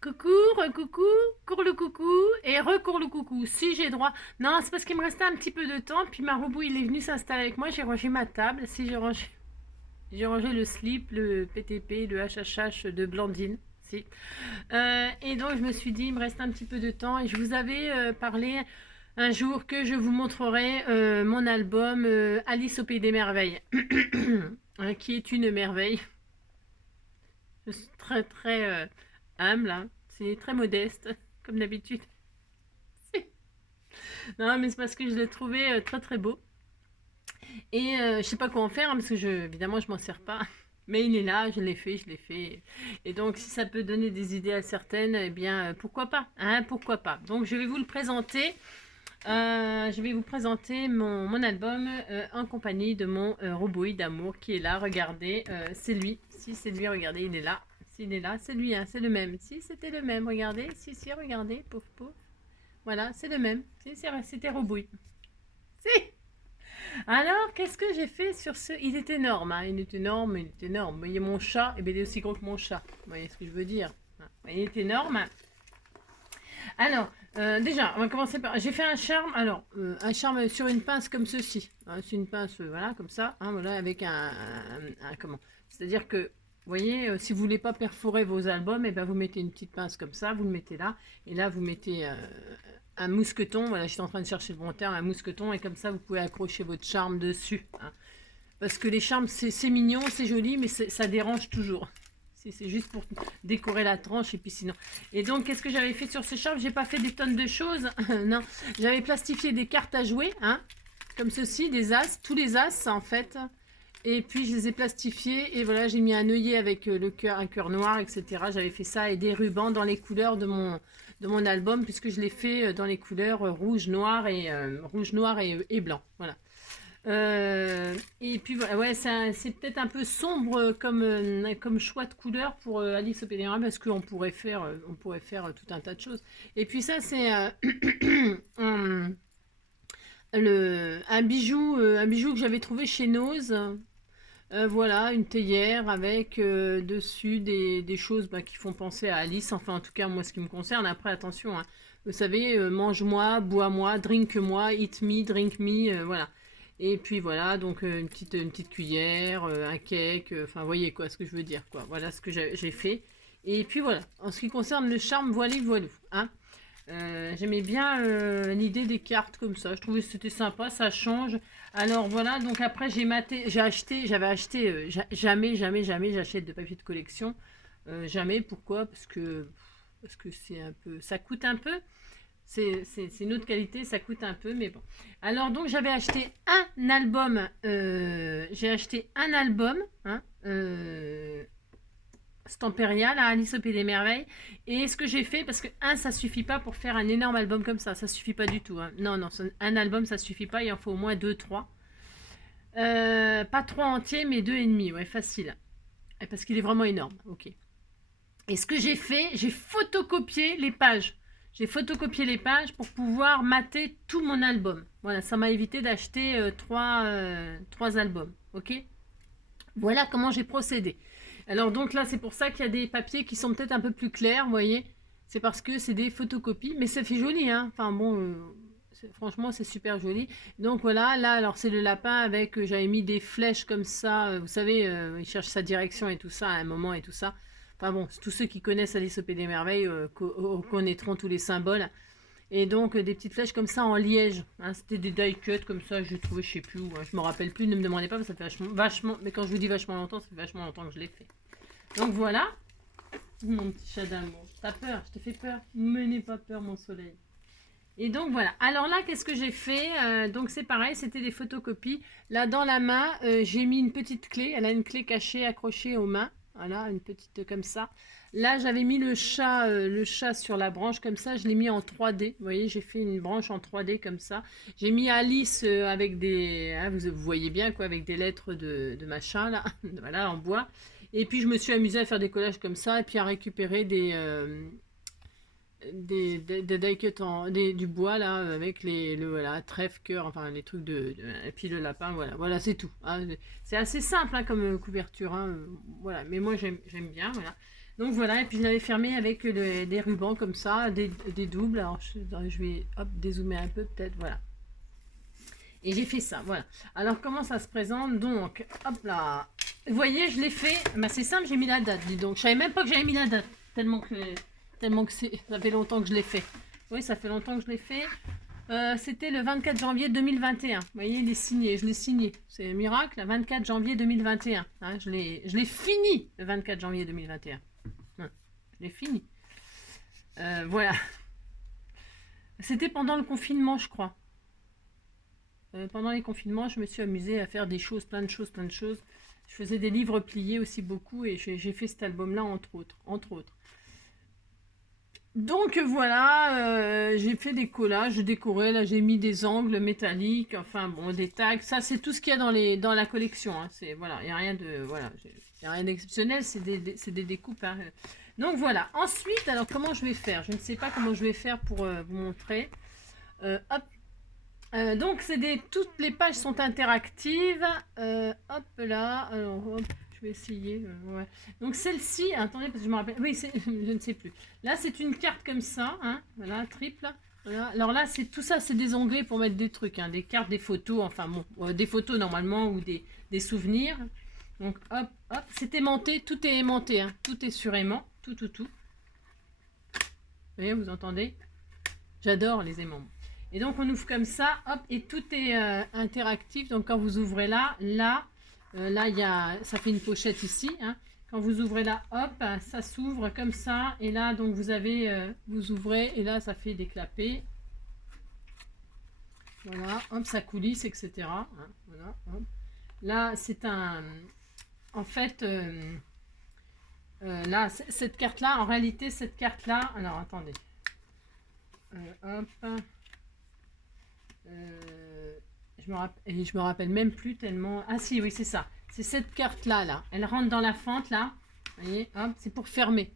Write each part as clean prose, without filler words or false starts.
Coucou, recoucou, cours le coucou et recours le coucou. Si j'ai droit. Non, c'est parce qu'il me restait un petit peu de temps. Puis Marabout, il est venu s'installer avec moi. J'ai rangé ma table. Si j'ai rangé le slip, le PTP, le HHH de Blandine. Si. Et donc je me suis dit, il me reste un petit peu de temps. Et je vous avais parlé un jour que je vous montrerai mon album Alice au Pays des Merveilles, qui est une merveille. Je suis très très humble, hein. C'est très modeste, comme d'habitude. Non, mais c'est parce que je l'ai trouvé très très beau. Et je sais pas quoi en faire, hein, parce que évidemment, je m'en sers pas. Mais il est là, je l'ai fait, je l'ai fait. Et donc, si ça peut donner des idées à certaines, eh bien, pourquoi pas, hein, pourquoi pas. Donc, je vais vous le présenter. Je vais vous présenter mon album en compagnie de mon Roboïd d'amour qui est là. Regardez, c'est lui. Si c'est lui, regardez, il est là. S'il est là, c'est lui, hein, c'est le même. Si c'était le même, regardez. Si, regardez, pouf, pouf. Voilà, c'est le même. Si, c'était Roboïd. Si. Alors, qu'est-ce que j'ai fait sur ce. Il est énorme, hein, il est énorme, il est énorme. Vous voyez mon chat, et bien il est aussi gros que mon chat. Vous voyez ce que je veux dire. Il est énorme. Alors, déjà, on va commencer par. J'ai fait un charme. Alors, un charme sur une pince comme ceci. Hein, c'est une pince, voilà, comme ça. Hein, voilà, avec comment. C'est-à-dire que, vous voyez, si vous voulez pas perforer vos albums, et ben vous mettez une petite pince comme ça, vous le mettez là, et là vous mettez un mousqueton. Voilà, j'étais en train de chercher le bon terme, un mousqueton, et comme ça vous pouvez accrocher votre charme dessus. Hein. Parce que les charmes, c'est mignon, c'est joli, mais ça dérange toujours. C'est juste pour décorer la tranche et puis sinon. Et donc, qu'est-ce que j'avais fait sur ce charme? J'ai pas fait des tonnes de choses. Non, j'avais plastifié des cartes à jouer, hein, comme ceci, des as, tous les as en fait. Et puis je les ai plastifiés et voilà, j'ai mis un œillet avec le cœur, un cœur noir, etc. J'avais fait ça et des rubans dans les couleurs de mon album puisque je l'ai fait dans les couleurs rouge, noir et blanc. Voilà. Et puis voilà, ouais, c'est peut-être un peu sombre comme choix de couleur pour Alice au Pays des Merveilles parce on pourrait faire tout un tas de choses. Et puis ça, c'est un, un bijou que j'avais trouvé chez Nose. Voilà, une théière avec dessus des choses bah, qui font penser à Alice. Enfin, en tout cas, moi, ce qui me concerne. Après, attention, hein, vous savez, mange-moi, bois-moi, drink-moi, eat me, drink me, voilà. Et puis voilà, donc une petite cuillère, un cake, enfin, voyez quoi, ce que je veux dire, quoi. Voilà ce que j'ai fait. Et puis voilà, en ce qui concerne le charme, voilà, hein. J'aimais bien l'idée des cartes comme ça. Je trouvais que c'était sympa, ça change. Alors voilà, donc après j'avais acheté, jamais j'achète de papier de collection. Jamais, pourquoi? Parce que c'est un peu, ça coûte un peu. C'est une autre qualité, ça coûte un peu, mais bon. Alors donc j'avais acheté un album, j'ai acheté un album, hein, Stamperial à Alice au Pays des Merveilles. Et ce que j'ai fait, parce que ça suffit pas pour faire un énorme album comme ça suffit pas du tout. Hein. Non, non, un album, ça suffit pas, il en faut au moins deux, trois. Pas trois entiers, mais deux et demi, ouais, facile. Et parce qu'il est vraiment énorme, ok. Et ce que j'ai fait, j'ai photocopié les pages. J'ai photocopié les pages pour pouvoir mater tout mon album. Voilà, ça m'a évité d'acheter trois albums, ok. Voilà comment j'ai procédé. Alors donc là, c'est pour ça qu'il y a des papiers qui sont peut-être un peu plus clairs, vous voyez. C'est parce que c'est des photocopies, mais ça fait joli, hein. Enfin bon, franchement, c'est super joli. Donc voilà, là, alors c'est le lapin avec, j'avais mis des flèches comme ça. Vous savez, il cherche sa direction et tout ça à un moment et tout ça. Enfin bon, tous ceux qui connaissent Alice au Pays des Merveilles connaîtront tous les symboles. Et donc des petites flèches comme ça en liège. Hein, c'était des die cut comme ça, je trouvais, je sais plus où. Hein, je me rappelle plus, ne me demandez pas, parce que ça fait vachement. Mais quand je vous dis vachement longtemps, ça fait vachement longtemps que je l'ai fait. Donc voilà, mon petit chat d'amour. T'as peur, je te fais peur. Mais n'aie pas peur, mon soleil. Et donc voilà. Alors là, qu'est-ce que j'ai fait? Donc c'est pareil, c'était des photocopies. Là, dans la main, j'ai mis une petite clé. Elle a une clé cachée, accrochée aux mains. Voilà, une petite comme ça. Là, j'avais mis le chat sur la branche comme ça. Je l'ai mis en 3D. Vous voyez, j'ai fait une branche en 3D comme ça. J'ai mis Alice avec des... Hein, vous voyez bien, quoi, avec des lettres de machin, là. Voilà, en bois. Et puis, je me suis amusée à faire des collages comme ça. Et puis, à récupérer des die cut du bois là avec voilà, trèfle, cœur, enfin les trucs et puis le lapin, voilà c'est tout. Hein. C'est assez simple hein, comme couverture, hein, voilà, mais moi j'aime bien, voilà. Donc voilà, et puis je l'avais fermé avec des rubans comme ça, des doubles. Alors je vais hop, dézoomer un peu peut-être, voilà. Et j'ai fait ça, voilà. Alors comment ça se présente? Donc, hop là. Vous voyez, je l'ai fait. Bah, c'est simple, j'ai mis la date, dis donc. Je savais même pas que j'avais mis la date. Tellement que ça fait longtemps que je l'ai fait. Oui, ça fait longtemps que je l'ai fait. C'était le 24 janvier 2021. Vous voyez, il est signé, je l'ai signé. C'est un miracle, le 24 janvier 2021. Hein, je l'ai fini le 24 janvier 2021. Hein, je l'ai fini. Voilà. C'était pendant le confinement, je crois. Pendant les confinements, je me suis amusée à faire des choses, plein de choses, plein de choses. Je faisais des livres pliés aussi beaucoup et j'ai fait cet album-là entre autres. Donc voilà, j'ai fait des collages, je décorais, là j'ai mis des angles métalliques, enfin bon, des tags, ça c'est tout ce qu'il y a dans la collection. Hein. C'est voilà, il n'y a rien de voilà, y a rien d'exceptionnel, c'est des découpes. Hein. Donc voilà. Ensuite, alors comment je vais faire? Je ne sais pas comment je vais faire pour vous montrer. Hop. Donc toutes les pages sont interactives. Hop là, alors hop, je vais essayer. Ouais. Donc celle-ci, attendez parce que je me rappelle. Oui, je ne sais plus. Là c'est une carte comme ça, hein, voilà, triple. Voilà. Alors là c'est tout ça, c'est des onglets pour mettre des trucs, hein, des cartes, des photos, enfin bon, des photos normalement ou des souvenirs. Donc hop, hop, c'est aimanté, tout est aimanté, hein, tout est sur aimant, tout. Vous voyez, vous entendez? J'adore les aimants. Et donc on ouvre comme ça, hop, et tout est interactif. Donc quand vous ouvrez là, ça fait une pochette ici. Hein. Quand vous ouvrez là, hop, ça s'ouvre comme ça. Et là, donc vous ouvrez et là, ça fait des clapets. Voilà, hop, ça coulisse, etc. Hein, voilà, hop. Là, c'est en fait, là, cette carte-là, en réalité, cette carte-là, alors attendez. Hop. Je me rappelle même plus tellement. Ah si, oui, c'est ça. C'est cette carte-là, là. Elle rentre dans la fente, là. Vous voyez, hop, c'est pour fermer.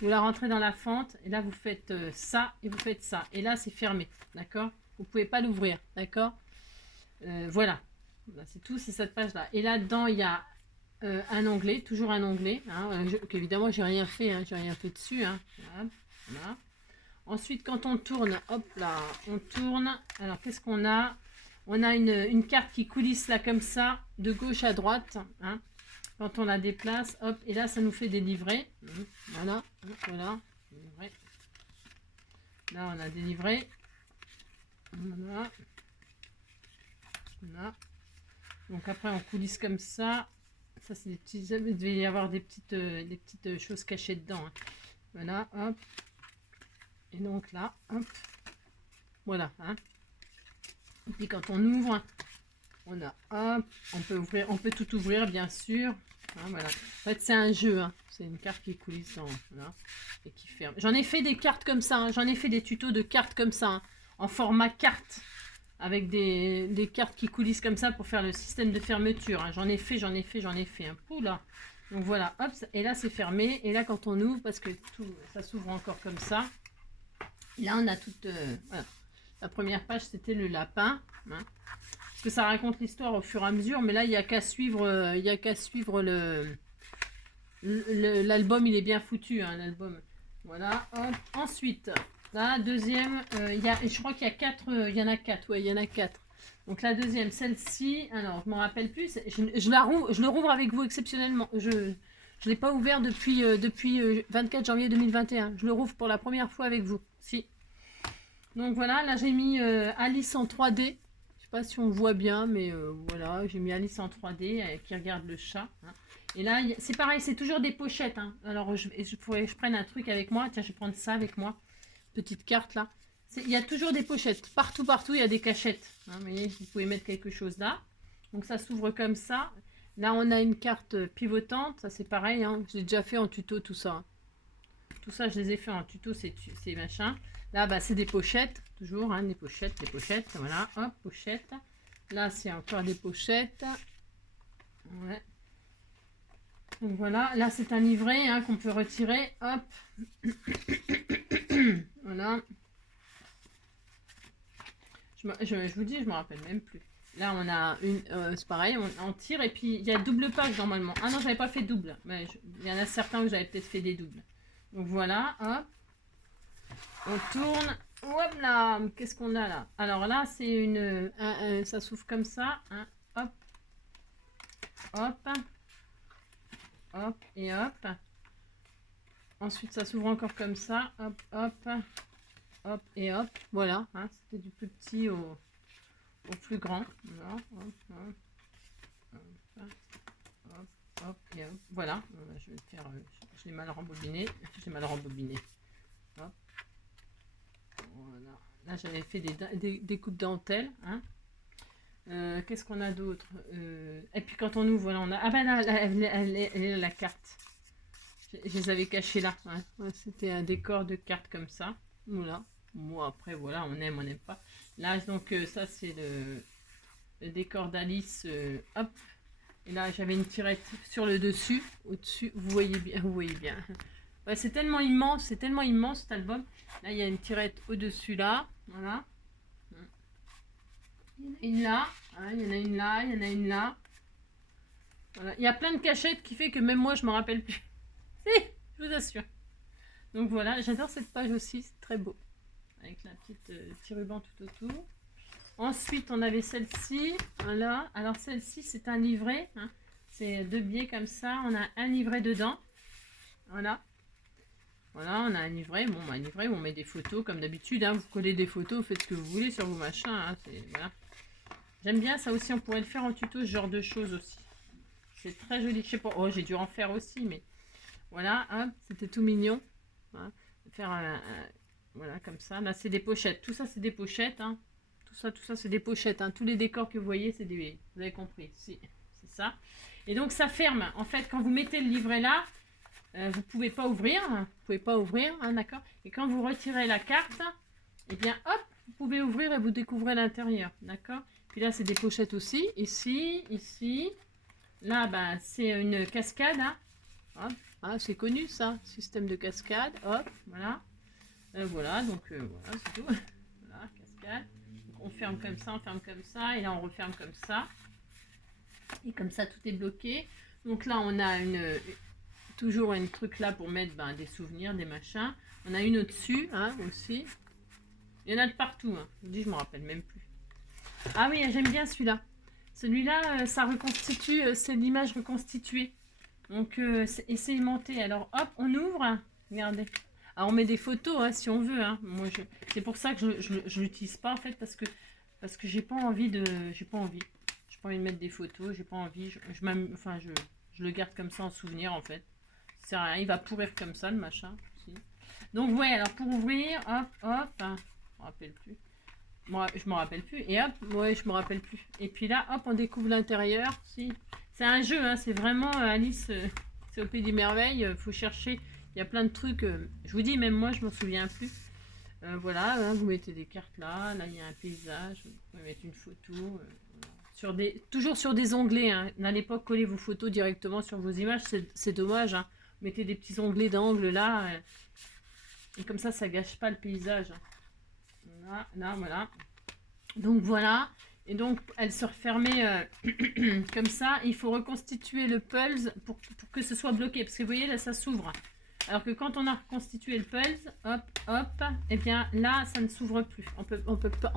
Vous la rentrez dans la fente, et là, vous faites ça, et vous faites ça. Et là, c'est fermé, d'accord? Vous pouvez pas l'ouvrir, d'accord? Voilà. C'est tout, c'est cette page-là. Et là-dedans, il y a un onglet, toujours un onglet. Hein, évidemment, j'ai rien fait, hein, j'ai rien fait dessus. Hein. Voilà. Ensuite, quand on tourne, hop là, on tourne. Alors, qu'est-ce qu'on a? On a une carte qui coulisse là comme ça, de gauche à droite. Hein. Quand on la déplace, hop, et là, ça nous fait des livrets. Voilà, voilà. Là, on a des livrets. Voilà. Voilà. Donc après, on coulisse comme ça. Ça, c'est des petits. Il devait y avoir des petites choses cachées dedans. Hein. Voilà, hop. Et donc là, hop, voilà. Hein. Et puis quand on ouvre, on a, hop, on peut tout ouvrir bien sûr. Hein, voilà. En fait, c'est un jeu. Hein. C'est une carte qui coulisse voilà, et qui ferme. J'en ai fait des cartes comme ça. Hein. J'en ai fait des tutos de cartes comme ça, hein, en format carte, avec des cartes qui coulissent comme ça pour faire le système de fermeture. Hein. J'en ai fait. Hein. Oula. Donc voilà, hop, et là c'est fermé. Et là quand on ouvre, parce que ça s'ouvre encore comme ça. Là, on a toute... voilà. La première page, c'était le lapin. Hein, parce que ça raconte l'histoire au fur et à mesure. Mais là, il n'y a qu'à suivre, l'album, il est bien foutu, hein, l'album. Voilà. Hop. Ensuite, la deuxième, je crois qu'il y a 4. Il y en a 4. Ouais, il y en a 4. Donc la deuxième, celle-ci. Alors, je ne m'en rappelle plus. Je le rouvre avec vous exceptionnellement. Je ne l'ai pas ouvert depuis 24 janvier 2021. Je le rouvre pour la première fois avec vous. Si. Donc voilà, là j'ai mis Alice en 3D. Je sais pas si on voit bien, mais voilà, j'ai mis Alice en 3D qui regarde le chat. Hein. Et là, c'est pareil, c'est toujours des pochettes. Hein. Alors je prenne un truc avec moi. Tiens, je vais prendre ça avec moi. Petite carte là. Il y a toujours des pochettes. Partout, il y a des cachettes. Hein, vous voyez, vous pouvez mettre quelque chose là. Donc ça s'ouvre comme ça. Là, on a une carte pivotante. Ça, c'est pareil. Hein. J'ai déjà fait en tuto tout ça. Tout ça, je les ai fait en tuto, c'est machin. Là, bah, c'est des pochettes, toujours, hein, des pochettes, voilà, hop, pochette. Là, c'est encore des pochettes. Ouais. Donc voilà, là, c'est un livret hein, qu'on peut retirer, hop. Voilà. Je vous dis, je me rappelle même plus. Là, on a une, c'est pareil, on tire et puis il y a double page normalement. Ah non, j'avais pas fait double, mais il y en a certains où j'avais peut-être fait des doubles. Donc voilà, hop, on tourne. Hop là, qu'est-ce qu'on a là? Alors là, c'est une, ça s'ouvre comme ça, hein, hop, hop, hop et hop. Ensuite, ça s'ouvre encore comme ça, hop, hop, hop et hop. Voilà, hein, c'était du plus petit au plus grand. Voilà, hop, hop, hop, hop, hop et hop. Voilà, je vais faire, je l'ai mal rembobiné, je l'ai mal rembobiné. Hop. Voilà. Là, j'avais fait des coupes dentelle. Hein. Qu'est-ce qu'on a d'autre? Et puis quand on ouvre, voilà, on a. Ah ben là, elle est la carte. Je les avais cachées là. Hein. Ouais, c'était un décor de cartes comme ça. Voilà. Moi, après, voilà, on aime, on n'aime pas. Là, donc, ça, c'est le décor d'Alice. Hop. Et là, j'avais une tirette sur le dessus. Au-dessus, vous voyez bien. Vous voyez bien. Ouais, c'est tellement immense cet album. Là, il y a une tirette au-dessus là. Voilà. Il y en a une là. Hein, il y en a une là. Il y en a une là. Voilà. Il y a plein de cachettes qui fait que même moi, je me rappelle plus. Si, je vous assure. Donc voilà, j'adore cette page aussi. C'est très beau. Avec la petite petit ruban tout autour. Ensuite, on avait celle-ci. Voilà. Alors celle-ci, c'est un livret. Hein. C'est 2 biais comme ça. On a un livret dedans. Voilà. Voilà, on a un livret. Bon, un livret où on met des photos comme d'habitude. Hein, vous collez des photos, vous faites ce que vous voulez sur vos machins. Hein, voilà. J'aime bien ça aussi. On pourrait le faire en tuto, ce genre de choses aussi. C'est très joli. Je sais pas. Oh, j'ai dû en faire aussi, mais voilà. C'était tout mignon. Voilà. Faire voilà, comme ça. Là, c'est des pochettes. Tout ça, c'est des pochettes. Hein. Tout ça, c'est des pochettes. Hein. Tous les décors que vous voyez, c'est des. Vous avez compris. Si, c'est ça. Et donc, ça ferme. En fait, quand vous mettez le livret là. Vous pouvez pas ouvrir, hein, d'accord. Et quand vous retirez la carte, et bien hop, vous pouvez ouvrir et vous découvrez l'intérieur, d'accord. Puis là, c'est des pochettes aussi, ici, ici. Là, ben, c'est une cascade, hein. Hop. Ah, c'est connu ça, système de cascade, hop, voilà. Voilà, donc voilà, c'est tout. Voilà, cascade. Donc, on ferme comme ça, et là, on referme comme ça. Et comme ça, tout est bloqué. Donc là, on a toujours un truc là pour mettre des souvenirs, des machins. On a une au-dessus, hein, aussi. Il y en a de partout, hein. Je vous dis, je me rappelle même plus. Ah oui, j'aime bien celui-là. Celui-là, ça reconstitue, c'est l'image reconstituée. Donc, c'est aimanté. Alors, hop, on ouvre. Regardez. Alors, on met des photos, hein, si on veut. Hein. Moi, c'est pour ça que je l'utilise pas, en fait, parce que j'ai pas envie de... J'ai pas envie de mettre des photos. J'ai pas envie. Je le garde comme ça en souvenir, en fait. C'est rien, il va pourrir comme ça le machin. Si. Donc ouais, alors pour ouvrir, hop, hop, hein, je me rappelle plus. Moi, je me rappelle plus. Et hop, ouais, je me rappelle plus. Et puis là, hop, on découvre l'intérieur. Si. C'est un jeu, hein, c'est vraiment Alice, c'est au pays des merveilles. Faut chercher. Il y a plein de trucs. Je vous dis, même moi, je m'en souviens plus. Voilà, hein, vous mettez des cartes là. Là, il y a un paysage. Vous pouvez mettre une photo. Toujours sur des onglets. Hein. À l'époque, collez vos photos directement sur vos images. C'est dommage. Hein. Mettez des petits onglets d'angle là. Et comme ça gâche pas le paysage. Là, voilà. Donc voilà. Et donc, elle se refermait comme ça. Il faut reconstituer le pulse pour que ce soit bloqué. Parce que vous voyez, là, ça s'ouvre. Alors que quand on a reconstitué le pulse, hop, hop, et bien là, ça ne s'ouvre plus. On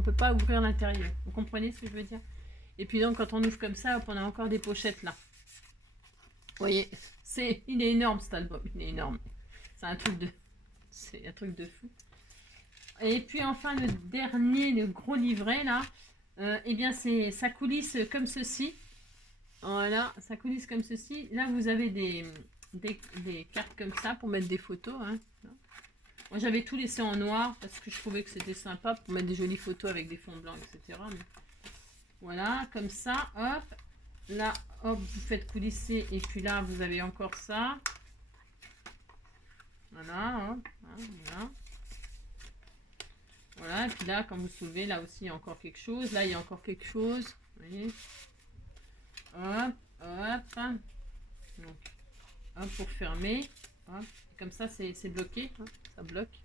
peut pas ouvrir l'intérieur. Vous comprenez ce que je veux dire? Et puis donc, quand on ouvre comme ça, hop, on a encore des pochettes là. Vous voyez, il est énorme cet album. Il est énorme. C'est un truc de fou. Et puis enfin, le dernier, le gros livret là, eh bien, ça coulisse comme ceci. Voilà, ça coulisse comme ceci. Là, vous avez des cartes comme ça pour mettre des photos. Hein. Moi, j'avais tout laissé en noir parce que je trouvais que c'était sympa pour mettre des jolies photos avec des fonds blancs, etc. Mais voilà, comme ça, hop. Là, hop, vous faites coulisser. Et puis là, vous avez encore ça. Voilà, hop, voilà. Voilà, et puis là, quand vous soulevez, là aussi, il y a encore quelque chose. Là, il y a encore quelque chose. Vous voyez. Hop, hop. Donc, hop, pour fermer. Hop. Comme ça, c'est bloqué. Hein, ça bloque.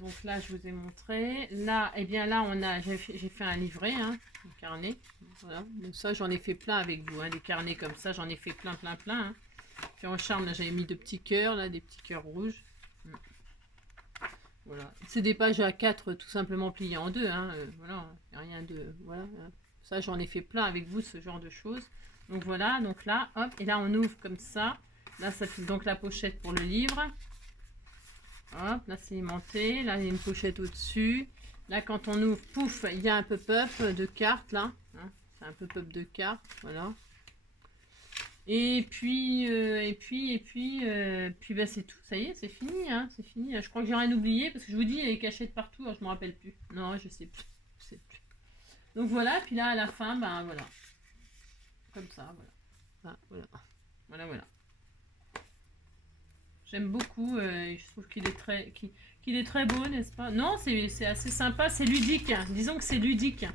Donc là, je vous ai montré. Là, eh bien là, j'ai fait un livret, hein, un carnet. Voilà. Donc ça, j'en ai fait plein avec vous, hein, des carnets comme ça, j'en ai fait plein, plein, plein. Hein. Puis en charme, là, j'avais mis de petits cœurs, là, des petits cœurs rouges. Voilà. C'est des pages A4 tout simplement pliées en deux. Hein. Voilà, y a rien de. Voilà. Hein. Ça, j'en ai fait plein avec vous, ce genre de choses. Donc voilà, donc là, hop, et là, on ouvre comme ça. Là, ça fait donc la pochette pour le livre. Hop, là c'est aimanté, là il y a une pochette au-dessus. Là quand on ouvre, pouf, il y a un pop-up de cartes là. Hein, c'est un pop-up de cartes, voilà. Et puis, puis bah, c'est tout, ça y est, c'est fini, hein, c'est fini. Je crois que j'ai rien oublié parce que je vous dis, il y a des cachettes partout, alors je me rappelle plus. Non, je sais plus, je sais plus. Donc voilà, puis là à la fin, ben voilà. Comme ça, voilà. Ah, voilà. Voilà, voilà. J'aime beaucoup, je trouve qu'il est très beau, n'est-ce pas? Non, c'est assez sympa, c'est ludique. Hein. Disons que c'est ludique.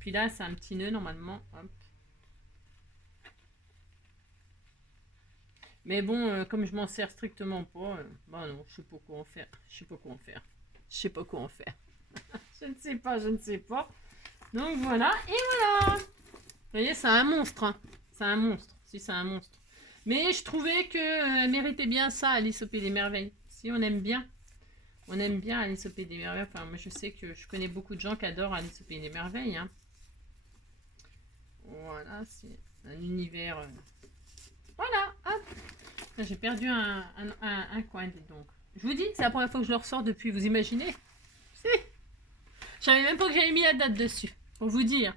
Puis là, c'est un petit nœud normalement. Hop. Mais bon, comme je m'en sers strictement pas, bah non, je sais pas quoi en faire. Je sais pas quoi en faire. Je sais pas quoi en faire. Je ne sais pas, je ne sais pas. Donc voilà, et voilà. Vous voyez, c'est un monstre. Hein. C'est un monstre. Si, c'est un monstre. Mais je trouvais que méritait bien ça, Alice au Pays des Merveilles. Si on aime bien. On aime bien Alice au Pays des Merveilles. Enfin, moi, je sais que je connais beaucoup de gens qui adorent Alice au Pays des Merveilles. Hein. Voilà, c'est un univers. Voilà, hop. J'ai perdu un coin, dis donc. Je vous dis, c'est la première fois que je le ressors depuis, vous imaginez? Si. Je savais même pas que j'avais mis la date dessus, pour vous dire.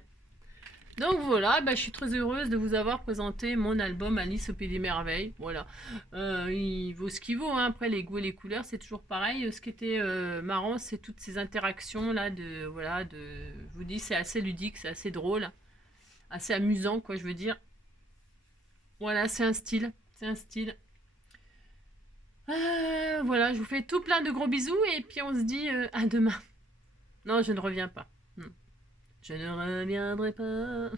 Donc voilà, bah, je suis très heureuse de vous avoir présenté mon album Alice au Pays des Merveilles. Voilà, il vaut ce qu'il vaut. Hein. Après, les goûts et les couleurs, c'est toujours pareil. Ce qui était marrant, c'est toutes ces interactions là de voilà, je vous dis, c'est assez ludique, c'est assez drôle, assez amusant, quoi. Je veux dire, voilà, c'est un style, c'est un style. Voilà, je vous fais tout plein de gros bisous et puis on se dit à demain. Non, je ne reviens pas. Je ne reviendrai pas.